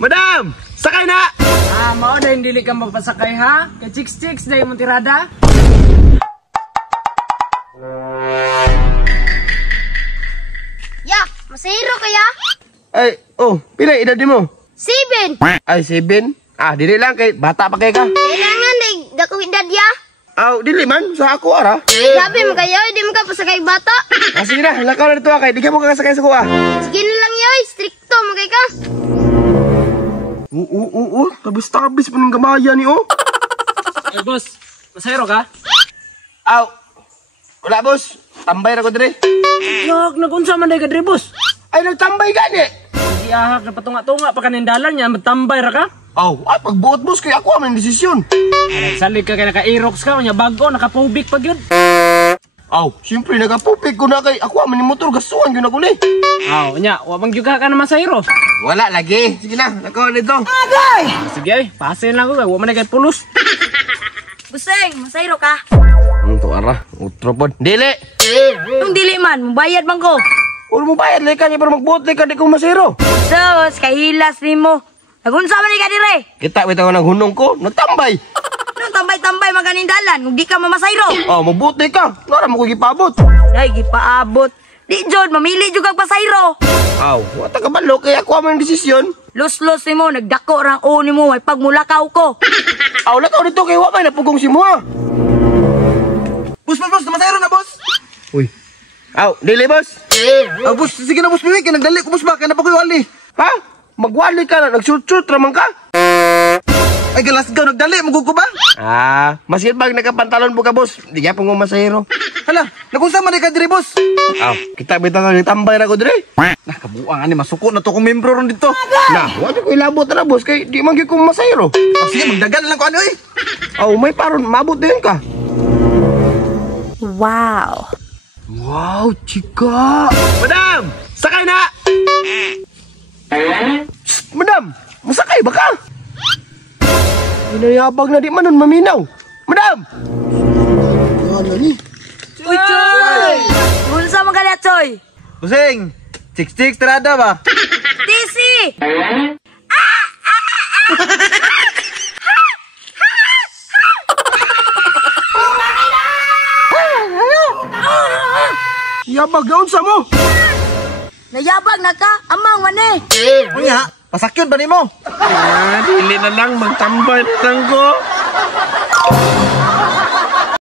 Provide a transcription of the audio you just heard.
Madam, sakay na! Mao dahil dili ka mapasakay ha? Kay chicks dahil mong tirada? Ya, masahiro kaya? Ay, pila edad mo? 7. Ay, 7? Dili lang kay bata pa kay ka. Kailangan na dako edad ya. Dili man, sa ako ara. Sabi mo kayo, di mo ka pasakay bata. Sige na, lakaw na dito kay, di ka mo kakasakay sa kuha. Sige na lang yoy, stricto mo kay ka. Tabis-tabis pa ng gamaya ni Ay boss, masahiro ka? Wala boss, tambay na ko dire. Yak, nagunsa man dahil ka dre boss. Ay, nagtambay gani. Hindi ahak na patunga-tunga pa kanindalan niya, magtambay ra ka? Pagbuot boss kay ako man desisyon. Salig ka kaya naka-aerox ka, kanya bago, naka-pubic pa yun. Siyempre nagapupig ko na kay ako man ni motor gasuhan yun ako ni. Nya, wabang juga ka na masahiro. Wala lagi. Sige na, lakaw na dito. Sige ay, pasin lang ko, huwag man na kay pulos. Buseng, masahiro ka. Ito ara, utro pod. Dili. Kung dili man, mabayad man ko. Ulo mo bayad lay ka niya pero magbuot lay ka di ko masero. Sos, kahilas ni mo. Nagunsa man ka dire. Kita bitaw nang hunong ko, nagtambay. Nung tambay-tambay maganindalan, kung di ka mamasayro. Mabuot lay ka. Wala mo ko gipaabot. Ay, gipaabot. Di jod, mamili jud kag pasayro. Wata ka balo kay ako man desisyon. Los-los ni mo, nagdako rang o ni mo, ay pagmulakaw ko. Lakaw dito kay wa may napugong si mo ha. Boss, masayro na, boss. Uy. Dili boss. Boss, sige na, boss, biwi. Nagdali ko, boss, ba? Kaya na pa ko yung ali. Ha? Magwali ka na, nagsutsut raman ka? Ay, galasgaw, nagdali. Magugo ba? Masin bag nakapantalon mo ka boss. Di ka pong masahero. Hala, nakunsa man ka diri, boss. Kita bitaw nang tambay na ko dire. Kabuang ani, masuko na to kong membro ron dito. Wala ko ilabot na boss kay di man gyud ko masahero. Sige, magdagan lang ko ano eh. May paron mabot din ka. Wow. Wow, chika. Madam, sakay na. Madam, masakay ba ka? Inayabag na di man nun maminaw. Madam! Wala ni. Uy, Choy! Unsa man gali, Choy? Busing, chicks, tirada ba? Tisi! Yabag na unsa mo? Nayabag na ka, amang mani. Unya, pasakyon ba ni mo? Dili na lang, magtambay na lang ko.